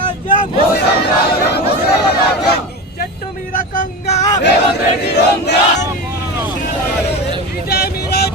రాజ్యం చెట్టు మీద కొంగ. రేవంత్ రెడ్డి దొంగ.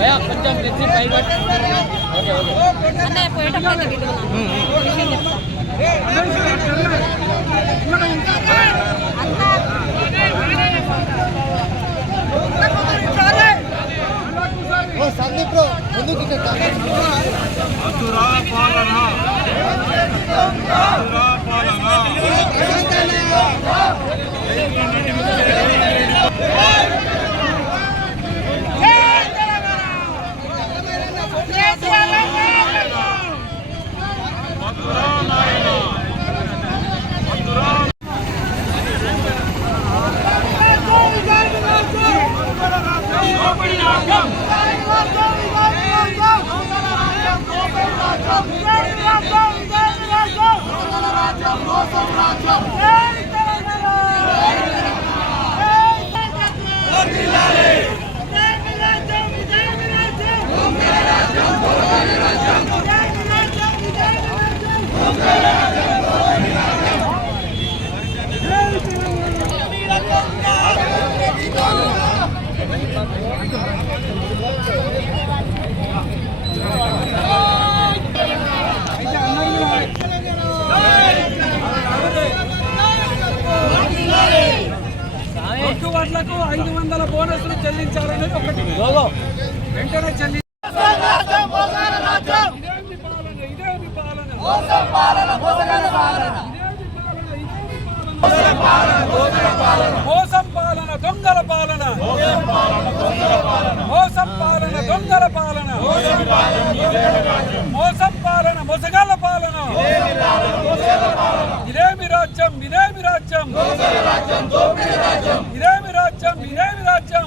కొంచెం తెచ్చి పైబట్ ఓకే ఓకే. అన్నయ్య సందీప్ ముందుకు వడ్లకు ఐదు వందల బోనస్లు చెల్లించాలనేది ఒకటి వెంటనే చెల్లి ఇదేమి పాలన ఇదేమి పాలన మోసం పాలన దొంగల పాలన మోసం పాలన దొంగల పాలన మోసం పాలన మొసగాల పాలన ఇదేమి రాజ్యం ఇదేమి రాజ్యం ఇదేమి రాజ్యం ఇదేమి రాజ్యం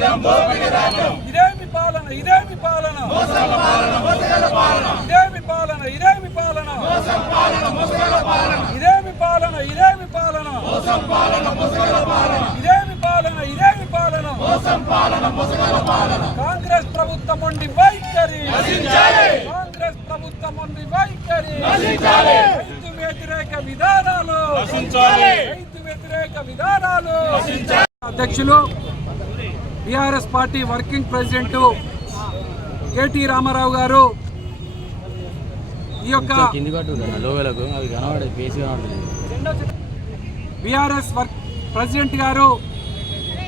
ఇదేమి పాలన ఇదేమి పాలన. ఇదేమి పాలన ఇదేమి పాలన. ఇదేమి పాలన ఇదేమి పాలన. ఇదేమి పాలన ఇదేమి పాలన. కాంగ్రెస్ ప్రభుత్వం ఉండి వైఖరి. కాంగ్రెస్ ప్రభుత్వం ఉండి వైఖరి. రైతు వ్యతిరేక విధానాలు. రైతు వ్యతిరేక విధానాలు. అధ్యక్షులు TRS party working president KT Rama Rao garu ఈ యొక్క BRS work president garu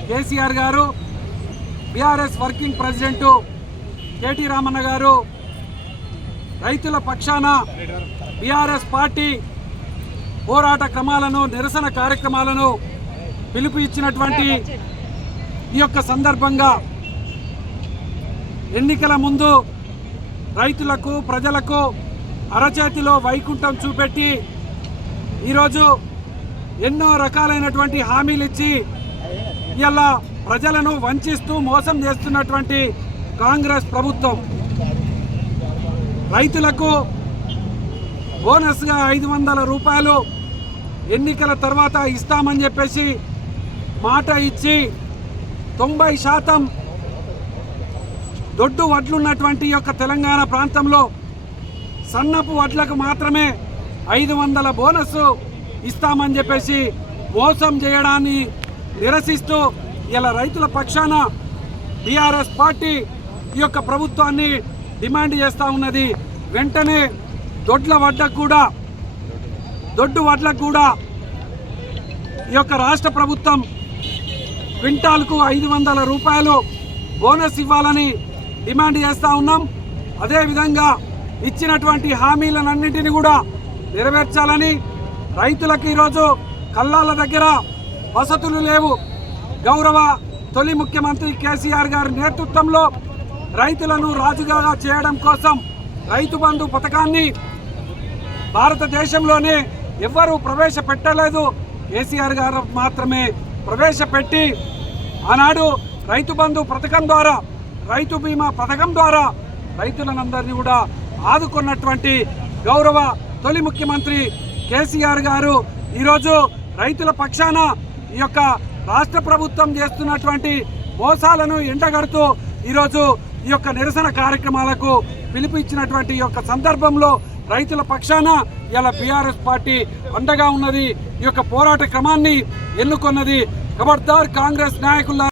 KCR garu BRS working president KT Ramanna garu రైతుల పక్షాన బీఆర్ఎస్ పార్టీ పోరాట క్రమాలను నిరసన కార్యక్రమాలను పిలుపు ఇచ్చినటువంటి ఈ యొక్క సందర్భంగా ఎన్నికల ముందు రైతులకు ప్రజలకు అరచేతిలో వైకుంఠం చూపెట్టి ఈరోజు ఎన్నో రకాలైనటువంటి హామీలు ఇచ్చి ఇలా ప్రజలను వంచిస్తూ మోసం చేస్తున్నటువంటి కాంగ్రెస్ ప్రభుత్వం. రైతులకు బోనస్గా ఐదు వందల రూపాయలు ఎన్నికల తర్వాత ఇస్తామని చెప్పేసి మాట ఇచ్చి తొంభై శాతం దొడ్డు వడ్లున్నటువంటి యొక్క తెలంగాణ ప్రాంతంలో సన్నపు వడ్లకు మాత్రమే ఐదు వందల బోనస్ ఇస్తామని చెప్పేసి మోసం చేయడాన్ని నిరసిస్తూ ఇలా రైతుల పక్షాన బీఆర్ఎస్ పార్టీ ఈ యొక్క ప్రభుత్వాన్ని డిమాండ్ చేస్తూ ఉన్నది. వెంటనే దొడ్ల వడ్లకు కూడా దొడ్డు వడ్లకు కూడా ఈ యొక్క రాష్ట్ర ప్రభుత్వం క్వింటాల్కు ఐదు వందల రూపాయలు బోనస్ ఇవ్వాలని డిమాండ్ చేస్తూ ఉన్నాం. అదేవిధంగా ఇచ్చినటువంటి హామీలన్నింటినీ కూడా నెరవేర్చాలని రైతులకు ఈరోజు కల్లాల దగ్గర వసతులు లేవు. గౌరవ తొలి ముఖ్యమంత్రి కేసీఆర్ గారి నేతృత్వంలో రైతులను రాజుగా చేయడం కోసం రైతు బంధు పథకాన్ని భారతదేశంలోనే ఎవ్వరూ ప్రవేశపెట్టలేదు. కేసీఆర్ గారు మాత్రమే ప్రవేశపెట్టి ఆనాడు రైతు బంధు పథకం ద్వారా రైతు బీమా పథకం ద్వారా రైతులందరినీ కూడా ఆదుకున్నటువంటి గౌరవ తొలి ముఖ్యమంత్రి కేసీఆర్ గారు ఈరోజు రైతుల పక్షాన ఈ యొక్క రాష్ట్ర ప్రభుత్వం చేస్తున్నటువంటి మోసాలను ఎండగడుతూ ఈరోజు ఈ యొక్క నిరసన కార్యక్రమాలకు పిలుపు ఇచ్చినటువంటి ఈ యొక్క సందర్భంలో రైతుల పక్షాన ఇలా బీఆర్ఎస్ పార్టీ అండగా ఉన్నది. ఈ యొక్క పోరాట క్రమాన్ని ఎన్నుకున్నది ఖబర్దార్ కాంగ్రెస్ నాయకుల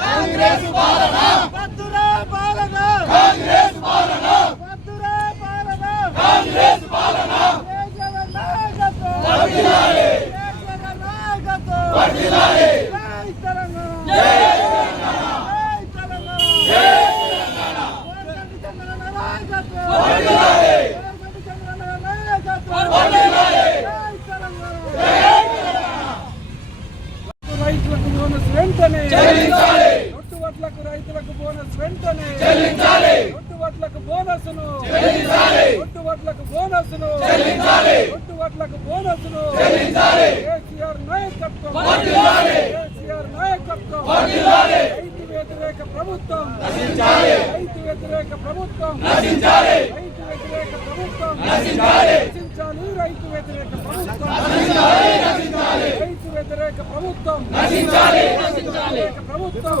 కాంగ్రెస్ పాలన పాలన కాంగ్రెస్ పాలన పాలన కాంగ్రెస్ పాలన వర్ధిల్లాలి వర్ధిల్లాలి జై తెలంగాణ జై తెలంగాణ జై తెలంగాణ వర్ధిల్లాలి వర్ధిల్లాలి జై తెలంగాణ రైతులకు బోనస్ వెంటనే చెల్లించాలి. ఒట్టు వడ్లకు రైతులకు బోనస్ వెంటనే చెల్లించాలి. ఒట్టు వడ్లకు బోనస్ను చెల్లించాలి. ఒట్టు వడ్లకు బోనస్ను చెల్లించాలి. ఒట్టు వడ్లకు బోనస్ను చెల్లించాలి. కేసీఆర్ నాయకత్వం. కేసీఆర్ నాయకత్వం. రైతు వ్యతిరేక ప్రభుత్వం. రైతు వ్యతిరేక ప్రభుత్వం. రైతు వ్యతిరేక ప్రభుత్వం నశించాలి. రైతు వ్యతిరేక ప్రభుత్వం. రైతు వ్యతిరేక ప్రభుత్వం నశించాలి. వ్యతిరేక ప్రభుత్వం